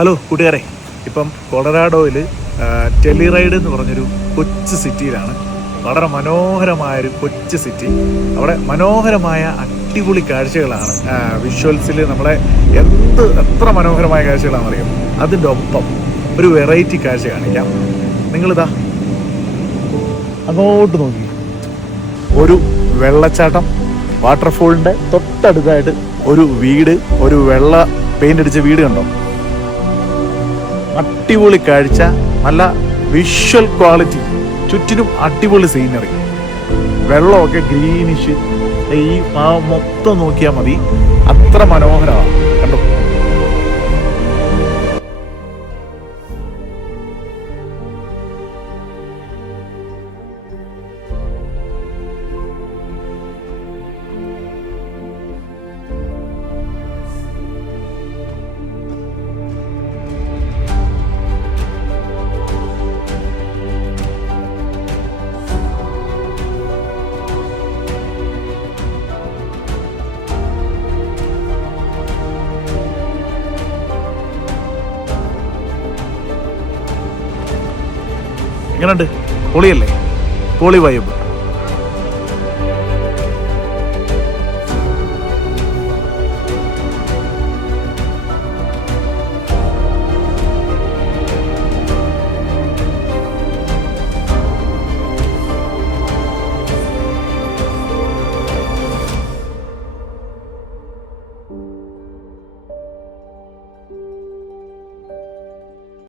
Hello കൂട്ടുകാരെ, ഇപ്പം കൊളറാഡോയിൽ ടെലിറൈഡ് എന്ന് പറഞ്ഞൊരു കൊച്ചു സിറ്റിയിലാണ്. വളരെ മനോഹരമായൊരു കൊച്ചു സിറ്റി. അവിടെ മനോഹരമായ അടിപൊളി കാഴ്ചകളാണ്. വിഷ്വൽസിൽ നമ്മളെ എത്ര മനോഹരമായ കാഴ്ചകളാണെന്നറിയാം. അതിൻ്റെ ഒപ്പം ഒരു വെറൈറ്റി കാഴ്ച കാണിക്കാം. നിങ്ങളിതാ അങ്ങോട്ട് നോക്കി, ഒരു വെള്ളച്ചാട്ടം, വാട്ടർഫോളിൻ്റെ തൊട്ടടുത്തായിട്ട് ഒരു വീട്, ഒരു വെള്ള പെയിൻ്റ് അടിച്ച വീട് കണ്ടോ? അടിപൊളി കാഴ്ച, നല്ല വിഷ്വൽ ക്വാളിറ്റി, ചുറ്റിനും അടിപൊളി സീനറി, വെള്ളമൊക്കെ ഗ്രീനിഷ്. ഈ മൊത്തം നോക്കിയാൽ മതി, അത്ര മനോഹരമാണ്. കണ്ടോ? എങ്ങനെയുണ്ട്? പൊളിയല്ലേ? പൊളി വൈബ്.